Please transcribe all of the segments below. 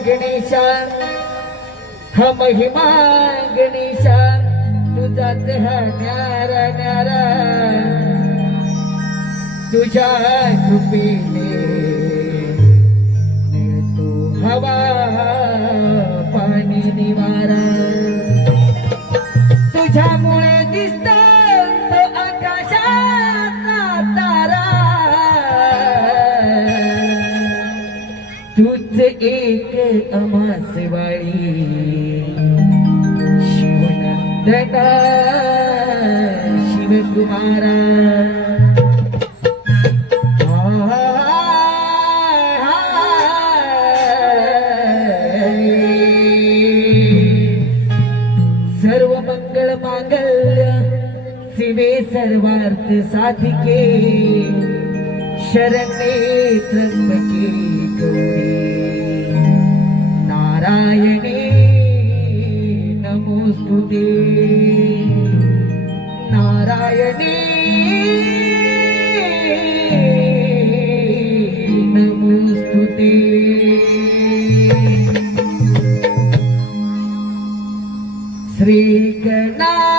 महिमा गणेशा हा महिमा गणेशा तुझाच हा न्यारा न्यारा तुझ्या कृपेने हवा पाणी निवारा. एक अमासवाळी शिवनंदना शिवकुमारा। सर्व मंगल मांगल्य शिवे सर्वार्थ साधिके। शरण्ये त्र्यंबके गौरी नारायणे नमोस्तुते नारायणे नमोस्तुते श्रीगणा नाचत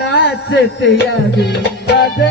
நாச்சத்தையாகி அது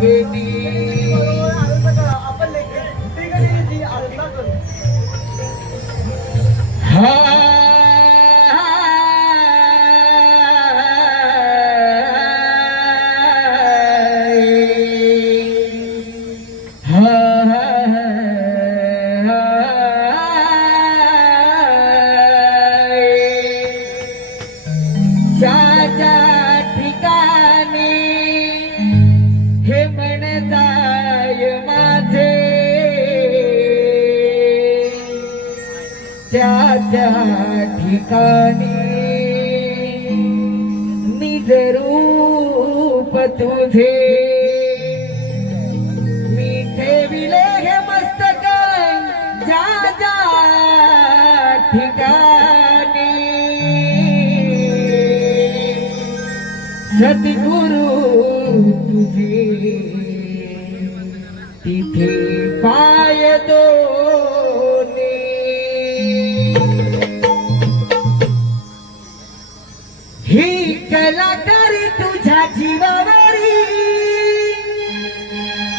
Baby त्या ठिकाणी. निज रूप तुझे. मी ठेविले हे जा ठिकाणी. सद्गुरु कलाकारी तुझ्या जीवावरी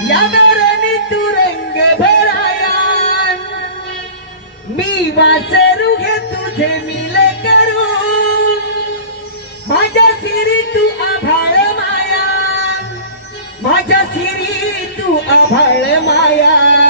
या दाराने तू रंग भराया. मी वासरू घे तुझे मिले करू माझ्या सिरी तू आभाळ माया. माझ्या सिरी तू आभाळ माया.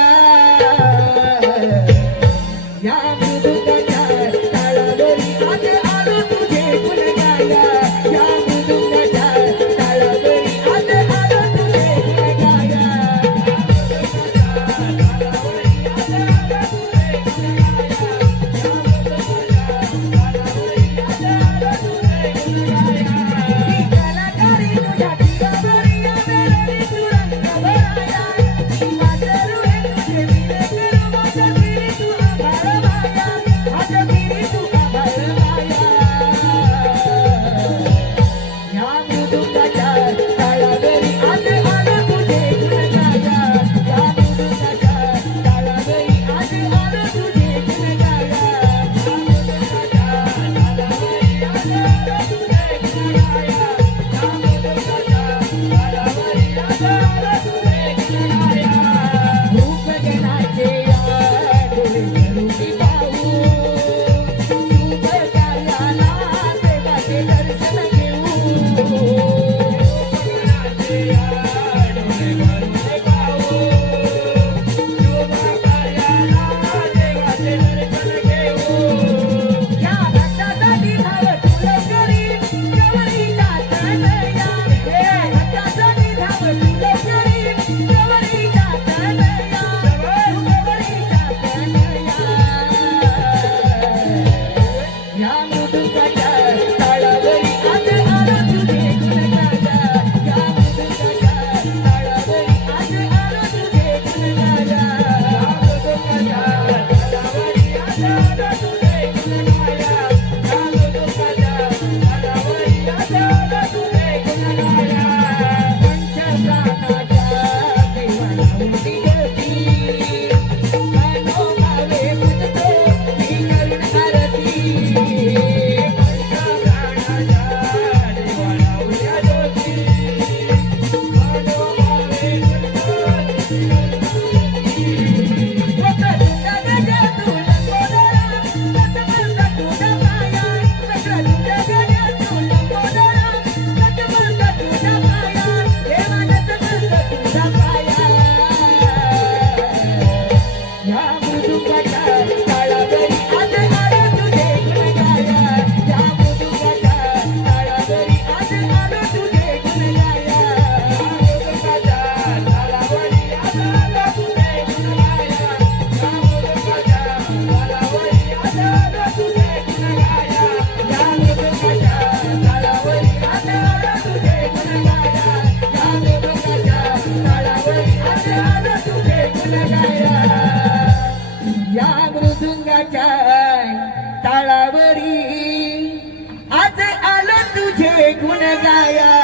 দয়া